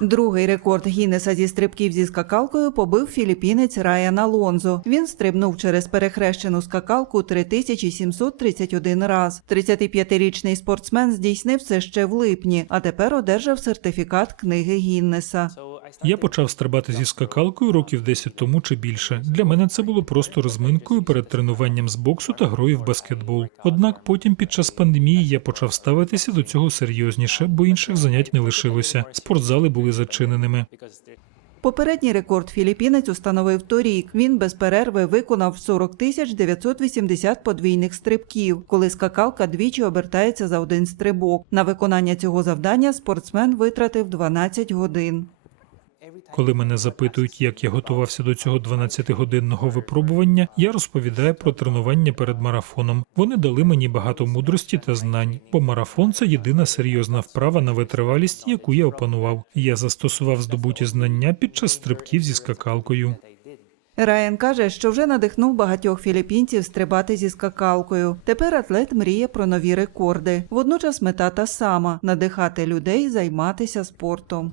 Другий рекорд Гіннеса зі стрибків зі скакалкою побив філіппінець Райан Алонзо. Він стрибнув через перехрещену скакалку 3731 раз. 35-річний спортсмен здійснив це ще в липні, а тепер одержав сертифікат книги Гіннеса. Я почав стрибати зі скакалкою років 10 тому чи більше. Для мене це було просто розминкою перед тренуванням з боксу та грою в баскетбол. Однак потім під час пандемії я почав ставитися до цього серйозніше, бо інших занять не лишилося. Спортзали були зачиненими. Попередній рекорд філіппінець установив торік. Він без перерви виконав 40 тисяч 980 подвійних стрибків, коли скакалка двічі обертається за один стрибок. На виконання цього завдання спортсмен витратив 12 годин. Коли мене запитують, як я готувався до цього 12-годинного випробування, я розповідаю про тренування перед марафоном. Вони дали мені багато мудрості та знань, бо марафон це єдина серйозна вправа на витривалість, яку я опанував. Я застосував здобуті знання під час стрибків зі скакалкою. Райан каже, що вже надихнув багатьох філіппінців стрибати зі скакалкою. Тепер атлет мріє про нові рекорди. Водночас мета та сама надихати людей займатися спортом.